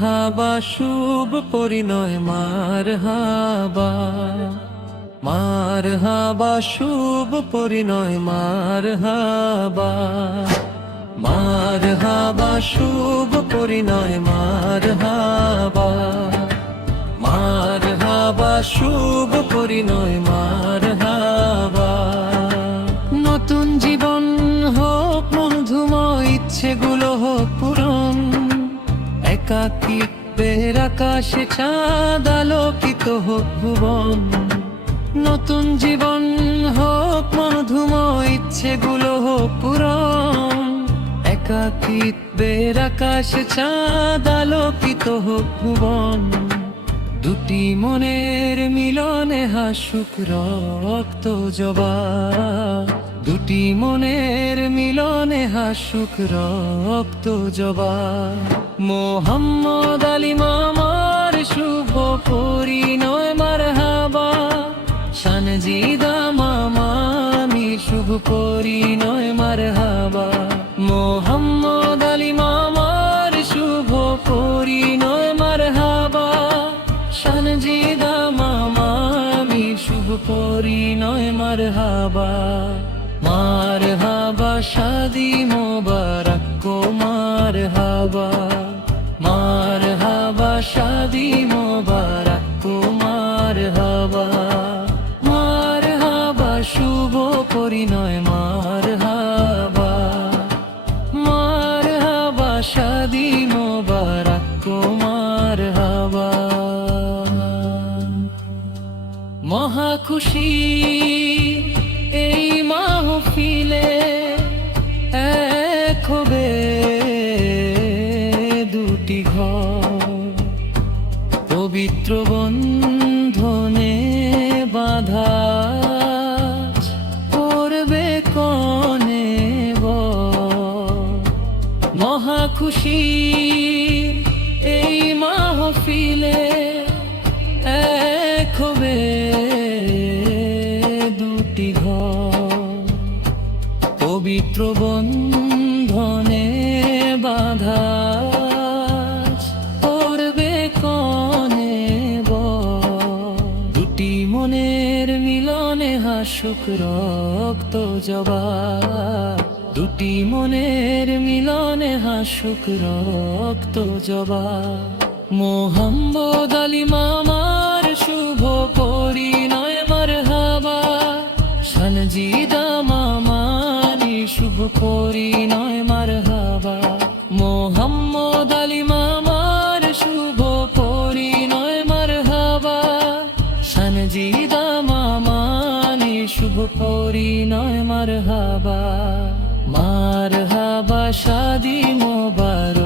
হাবা শুভ পরিণয় মার হাবা, মার হাবা শুভ পরিণয় মার হাবা, মার হাবা শুভ পরিণয় মার হাবা, মার হাবা শুভ পরিণয় মার হাবা। নতুন জীবন হোক মধুময়, ইচ্ছেগুলো হোক পূরণ, একাকিত্বের আকাশে চাঁদ আলোকিত হোক ভুবন। নতুন জীবন হোক মধুময়, ইচ্ছেগুলো হোক পূরণ, একাকিত্বের আকাশে চাঁদ আলোকিত হোক ভুবন। দুটি মনের মিলনে হাসুক রক্ত জবা, দুটি মনের মিলনে হাসুক রক্ত জবা। মোহাম্মদ আলী মামার শুভ পরিণয় মারহাবা, সানজিদা মামা আমি শুভ পরিণয় মারহাবা। মোহাম্মদ আলী মামার শুভ পরিণয় মারহাবা, সানজিদা মামা আমি শুভ পরিণয় মারহাবা। মারহাবা শাদি মোবারক কো মারহাবা, মারহাবা শাদি মোবারক কো মারহাবা। মারহাবা শুভ পরিণয় মারহাবা, মারহাবা শাদি মোবারক কো মারহাবা। মহা খুশি এই মাহফিলে এক হবে দুটি ঘর, পবিত্র বন্ধনে বাঁধা করবে কনে বর। মহা খুশি এই মাহফিলে এক হবে দুটি ঘর, পবিত্র বন্ধনে বাঁধা করবে কনে বর। দুটি মনের মিলনে হাসুক রক্ত জবা, দুটি মনের মিলনে হাসুক রক্ত জবা। মোহাম্মদ আলী মামার শুভ পরিণয় মারহাবা, সানজিদা মামানি শুভ পরিণয় মারহাবা। মোহাম্মদ আলী মামার শুভ পরিণয় মারহাবা, সানজিদা মামানি শুভ পরিণয় মারহাবা। মারহাবা শাদি মোবারক